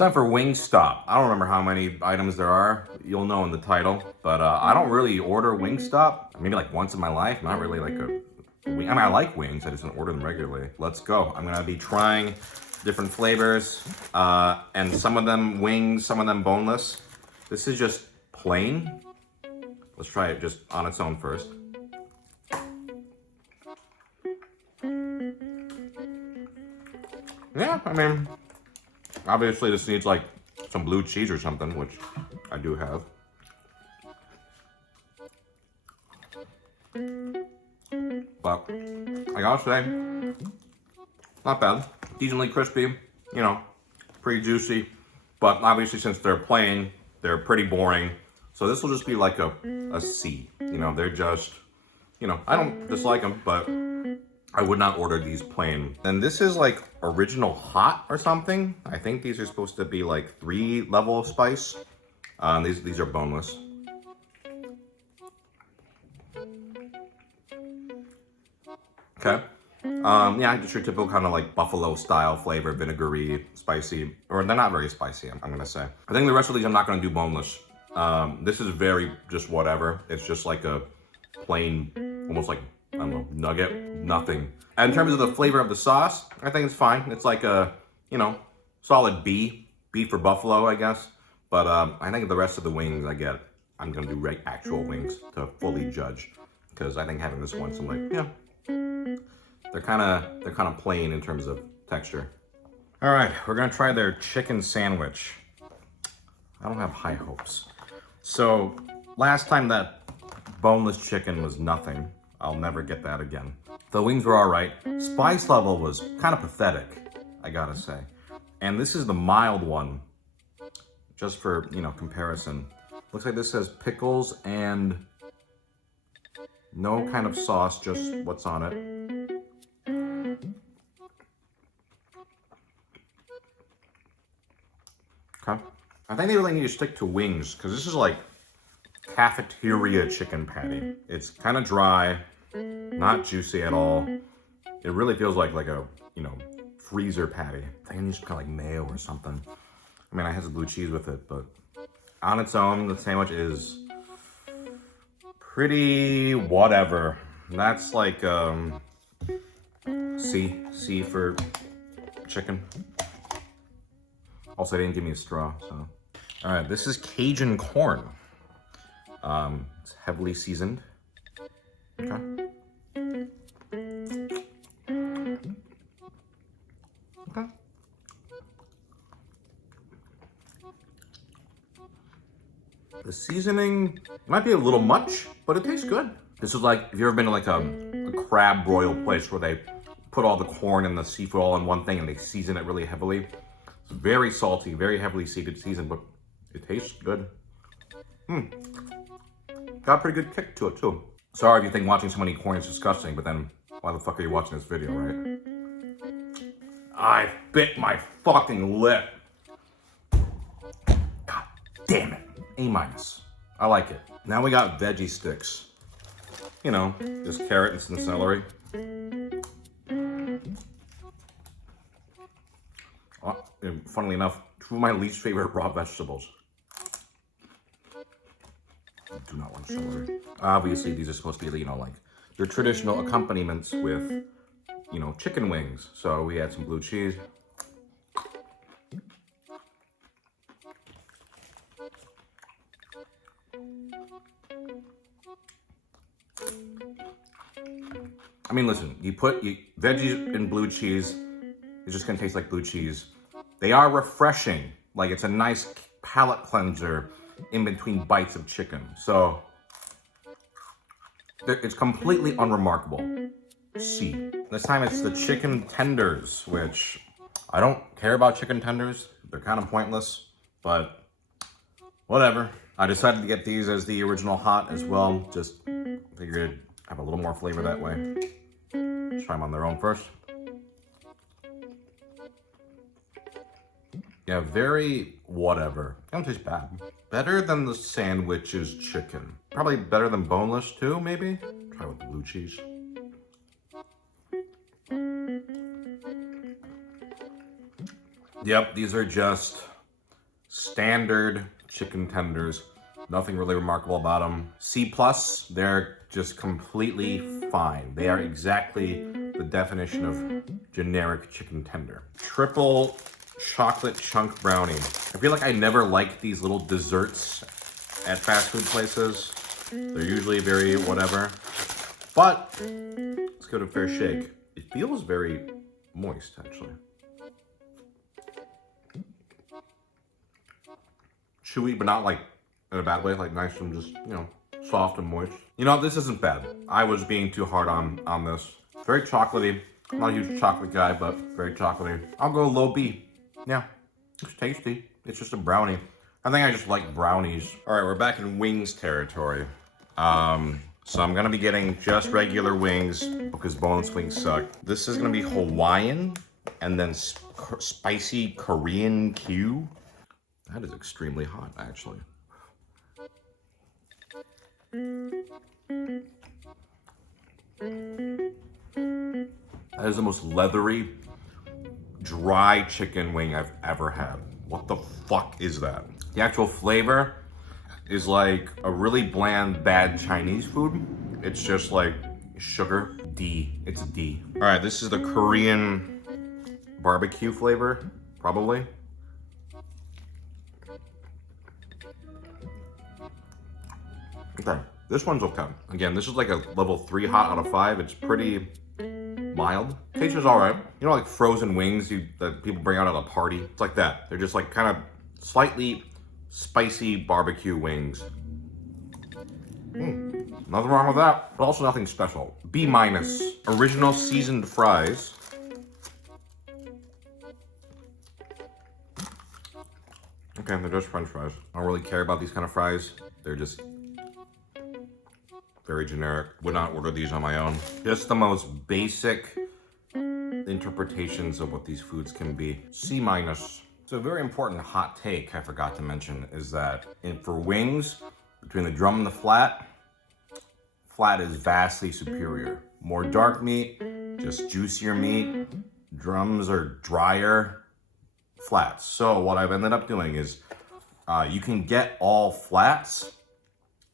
time for Wingstop. I don't remember how many items there are. You'll know in the title. But I don't really order Wingstop. Maybe like once in my life. Not really like a wing. I mean, I like wings. I just don't order them regularly. Let's go. I'm going to be trying different flavors. And some of them wings, some of them boneless. This is just plain. Let's try it just on its own first. Yeah, I mean, obviously this needs like some blue cheese or something, which I do have. But I gotta say, not bad. Decently crispy, you know, pretty juicy. But obviously since they're plain, they're pretty boring. So this will just be like a C. You know, they're just, you know, I don't dislike them, but I would not order these plain. And this is like original hot or something. I think these are supposed to be like 3 level of spice. These are boneless. Okay. Yeah, just your typical kind of like buffalo style flavor, vinegary, spicy, or they're not very spicy, I'm gonna say. I think the rest of these I'm not gonna do boneless. This is very just whatever. It's just like a plain, almost like, I don't know, nugget, nothing. And in terms of the flavor of the sauce, I think it's fine. It's like a, you know, solid B for buffalo, I guess. But I think the rest of the wings I'm gonna do actual wings to fully judge. Because I think having this once, I'm like, yeah. They're kind of plain in terms of texture. All right, we're gonna try their chicken sandwich. I don't have high hopes. So last time that boneless chicken was nothing. I'll never get that again. The wings were all right. Spice level was kind of pathetic, I gotta say. And this is the mild one, just for, you know, comparison. Looks like this says pickles and no kind of sauce, just what's on it. Okay. I think they really need to stick to wings, because this is like cafeteria chicken patty. It's kind of dry, not juicy at all. It really feels like a, you know, freezer patty. I think I need some kind of like mayo or something. I mean, I had some blue cheese with it, but on its own, the sandwich is pretty whatever. That's like C for chicken. Also, they didn't give me a straw, so. All right, this is Cajun corn. It's heavily seasoned. Okay. Okay. The seasoning might be a little much, but it tastes good. This is like, if you've ever been to like a crab broil place where they put all the corn and the seafood all in one thing and they season it really heavily. It's very salty, very heavily seasoned, but it tastes good. Got a pretty good kick to it too. Sorry if you think watching someone eat corn is disgusting, but then why the fuck are you watching this video, right? I bit my fucking lip. God damn it. A-. I like it. Now we got veggie sticks. You know, just carrots and celery. And funnily enough, 2 of my least favorite raw vegetables. I do not like celery. Obviously, these are supposed to be, you know, like your traditional accompaniments with, you know, chicken wings. So we had some blue cheese. I mean, listen, you put veggies in blue cheese, it's just gonna taste like blue cheese. They are refreshing. Like, it's a nice palate cleanser in between bites of chicken. So, it's completely unremarkable. C. This time it's the chicken tenders, which I don't care about chicken tenders. They're kind of pointless, but whatever. I decided to get these as the original hot as well. Just figured it'd have a little more flavor that way. Try them on their own first. Yeah, very whatever. Don't taste bad. Better than the sandwich's chicken. Probably better than boneless too, maybe? Try with the blue cheese. Yep, these are just standard chicken tenders. Nothing really remarkable about them. C+, they're just completely fine. They are exactly the definition of generic chicken tender. Triple chocolate chunk brownie. I feel like I never like these little desserts at fast food places. They're usually very whatever. But let's give it a fair shake. It feels very moist, actually. Chewy, but not like in a bad way, like nice and just, you know, soft and moist. You know, this isn't bad. I was being too hard on this. Very chocolatey. I'm not a huge chocolate guy, but very chocolatey. I'll go low B. Yeah, it's tasty. It's just a brownie. I think I just like brownies. All right, we're back in wings territory. So I'm gonna be getting just regular wings because boneless wings suck. This is gonna be Hawaiian and then spicy Korean Q. That is extremely hot, actually. That is the most leathery, dry chicken wing I've ever had. What the fuck is that? The actual flavor is like a really bland, bad Chinese food. It's just like sugar. D. It's a D. All right, this is the Korean barbecue flavor, probably. Okay, this one's okay. Again, this is like a level 3 hot out of 5. It's pretty mild. Taste is all right. You know, like frozen wings that people bring out at a party? It's like that. They're just like kind of slightly spicy barbecue wings. Nothing wrong with that, but also nothing special. B-. Original seasoned fries. Okay, they're just French fries. I don't really care about these kind of fries. They're just very generic. Would not order these on my own. Just the most basic interpretations of what these foods can be. C-. So a very important hot take I forgot to mention is that for wings, between the drum and the flat, flat is vastly superior. More dark meat, just juicier meat. Drums are drier, flats. So what I've ended up doing is you can get all flats.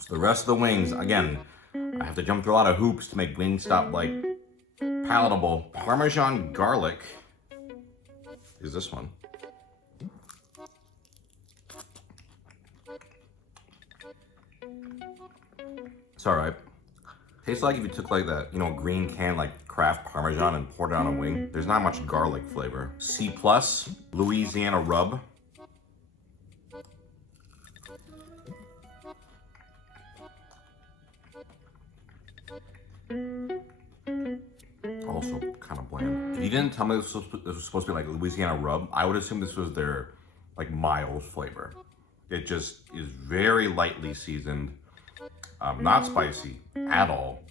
So the rest of the wings, again, I have to jump through a lot of hoops to make Wingstop like palatable. Parmesan garlic is this one. It's all right. Tastes like if you took like that, you know, green can like Kraft Parmesan and poured it on a wing. There's not much garlic flavor. C+, Louisiana rub. Also kind of bland. If you didn't tell me this was supposed to be like Louisiana rub, I would assume this was their like mild flavor. It just is very lightly seasoned, not spicy at all.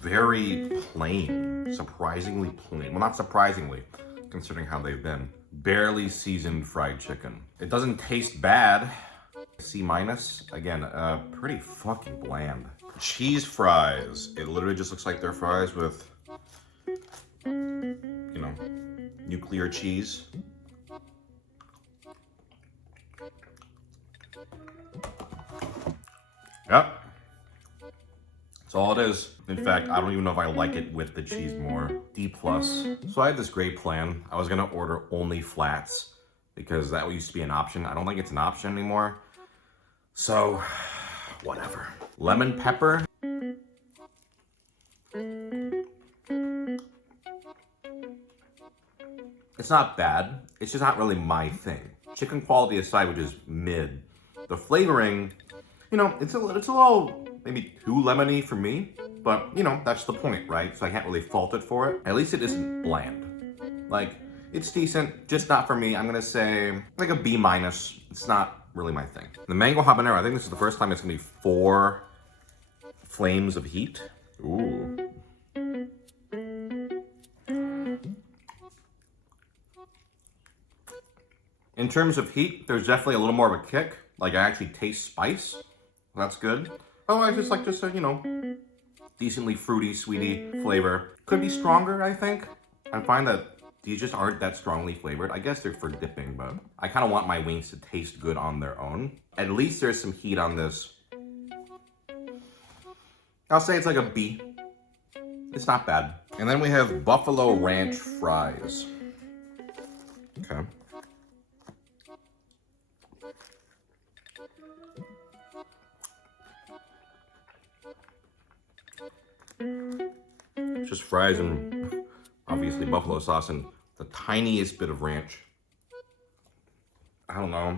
Very plain, surprisingly plain. Well, not surprisingly, considering how they've been. Barely seasoned fried chicken. It doesn't taste bad. C-. Again, pretty fucking bland. Cheese fries. It literally just looks like they're fries with, you know, nuclear cheese. Yep. That's all it is. In fact, I don't even know if I like it with the cheese more. D+. So I had this great plan. I was gonna order only flats because that used to be an option. I don't think it's an option anymore. So, whatever. Lemon pepper. It's not bad. It's just not really my thing. Chicken quality aside, which is mid. The flavoring, you know, it's a little maybe too lemony for me, but you know, that's the point, right? So I can't really fault it for it. At least it isn't bland. Like, it's decent, just not for me. I'm gonna say like a B-. It's not really my thing. The mango habanero, I think this is the first time it's gonna be 4 flames of heat. Ooh. In terms of heat, there's definitely a little more of a kick. Like I actually taste spice. That's good. Otherwise, it's like just a, you know, decently fruity, sweety flavor. Could be stronger, I think. I find that these just aren't that strongly flavored. I guess they're for dipping, but I kind of want my wings to taste good on their own. At least there's some heat on this. I'll say it's like a B. It's not bad. And then we have buffalo ranch fries. Okay. Just fries and obviously buffalo sauce and the tiniest bit of ranch. I don't know.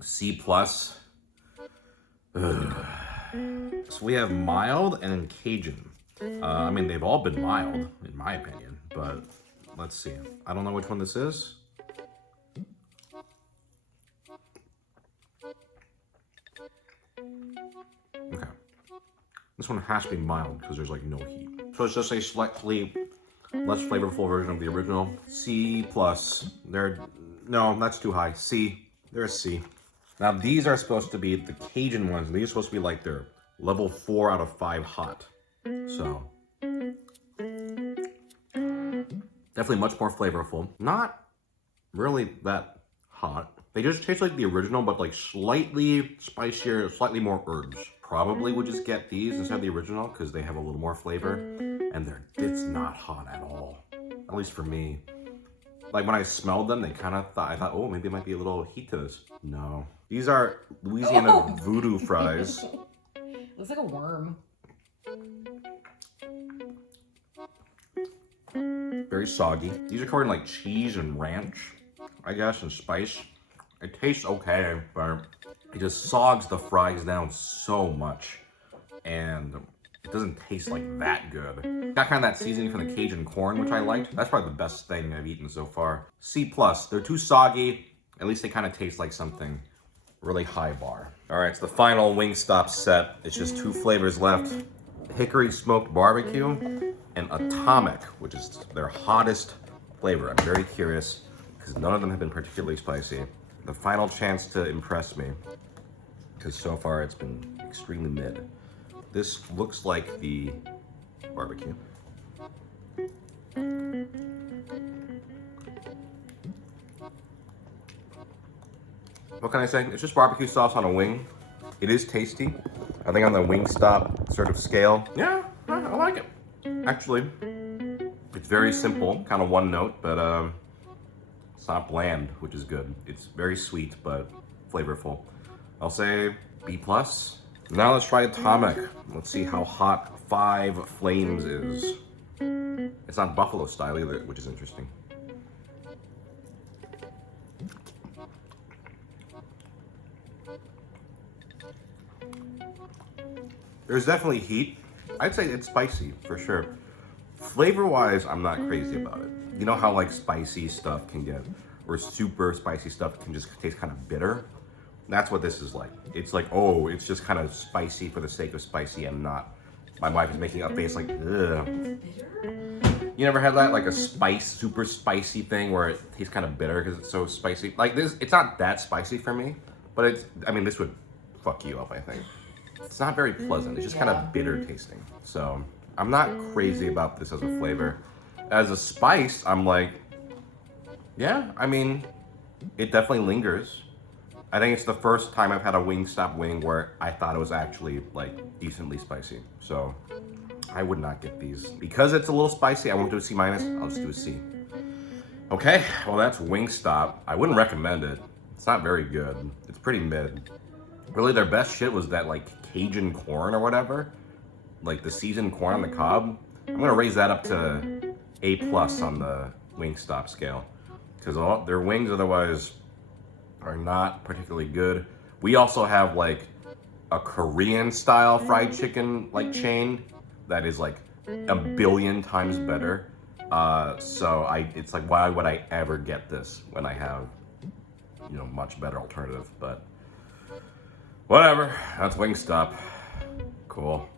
C plus. Ugh. So we have mild and then Cajun. I mean, they've all been mild, in my opinion, but let's see. I don't know which one this is. Okay. This one has to be mild because there's like no heat. So it's just a slightly less flavorful version of the original. C plus. No, that's too high. C. They're a C. Now these are supposed to be the Cajun ones. These are supposed to be like their level 4 out of 5 hot. So definitely much more flavorful. Not really that hot. They just taste like the original, but like slightly spicier, slightly more herbs. Probably would just get these instead of the original because they have a little more flavor, and it's not hot at all. At least for me. Like when I smelled them, I thought, oh, maybe it might be a little heat to this. No. These are Louisiana voodoo fries. Looks like a worm. Very soggy. These are covered in like cheese and ranch, I guess, and spice. It tastes okay, but it just sogs the fries down so much, and it doesn't taste like that good. Got kind of that seasoning from the Cajun corn, which I liked. That's probably the best thing I've eaten so far. C plus. They're too soggy. At least they kind of taste like something really high bar. All right, it's the final Wingstop set. It's just 2 flavors left. Hickory smoked barbecue and Atomic, which is their hottest flavor. I'm very curious because none of them have been particularly spicy. The final chance to impress me, because so far it's been extremely mid. This looks like the barbecue. What can I say? It's just barbecue sauce on a wing. It is tasty. I think on the Wingstop sort of scale, yeah, I like it. Actually, it's very simple, kind of one note, but it's not bland, which is good. It's very sweet, but flavorful. I'll say B plus. Now let's try Atomic. Let's see how hot 5 Flames is. It's not buffalo style either, which is interesting. There's definitely heat. I'd say it's spicy, for sure. Flavor-wise, I'm not crazy about it. You know how like spicy stuff can get, or super spicy stuff can just taste kind of bitter? That's what this is like. It's like, oh, it's just kind of spicy for the sake of spicy and not. My wife is making a face like, ugh. You never had that, like a super spicy thing where it tastes kind of bitter because it's so spicy? Like this, it's not that spicy for me, but this would fuck you up, I think. It's not very pleasant. It's just kind of bitter tasting. So I'm not crazy about this as a flavor. As a spice, I'm like, yeah, I mean, it definitely lingers. I think it's the first time I've had a Wingstop wing where I thought it was actually like decently spicy. So I would not get these. Because it's a little spicy, I won't do a C minus, I'll just do a C. Okay, well that's Wingstop. I wouldn't recommend it. It's not very good. It's pretty mid. Really their best shit was that like Cajun corn or whatever. Like the seasoned corn on the cob. I'm gonna raise that up to A plus on the Wingstop scale. Because their wings otherwise are not particularly good. We also have like a Korean style fried chicken like chain that is like a billion times better. It's like, why would I ever get this when I have, you know, much better alternative? But whatever, that's Wingstop. Cool.